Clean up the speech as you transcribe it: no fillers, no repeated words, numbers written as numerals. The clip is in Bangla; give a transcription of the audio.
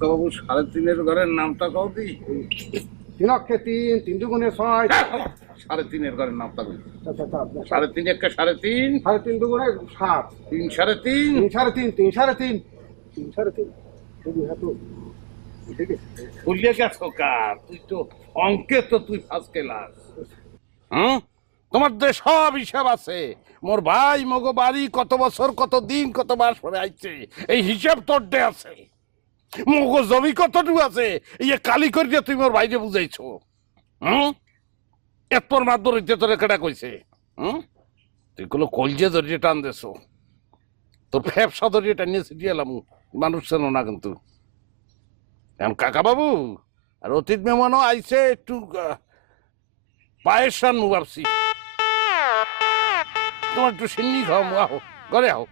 বাবু 3.5-এর ঘরের নামটা কও দি। 3 অক্ষে 3, 3 দুগুণে 6। 3.5-এর ঘরের নামটা কই। আচ্ছা 3.5 একে 3.5, 3.5 দুগুণে 7। 3 3.5, 3 3.5, 3 3.5। তুমি হাতো ঠিক আছে। ভুলিয়ে গেছো কার? তুই তো অঙ্কে তো তুই ফার্স্ট ক্লাস। হুম, তোমার দেশ সব হিসাব আছে। মোর ভাই মগো বাড়ি কত বছর কত দিন কত মাস পরে আইছে, এই হিসাব তোর দে আছে। মগো জমি কতটুকু আছে ইয়ে কালি করিয়া তুই মোর ভাইরে বুঝাইছো। হুম, এরপর মাত্র হইতে তোর কেটা কইছে। হুম, তুই কোনো কলজে ধরিয়ে টান দেছো, তোর ফ্যাপসা ধরিয়ে টানিয়ে ছিটিয়ে এলাম। মানুষ চেনো না কিন্তু। এখন কাকা বাবু আর অতীত মেহমানও আইছে, একটু পায়েস রান ভাবছি। তোমার একটু সিন্নি খাও, আহো ঘরে আহো।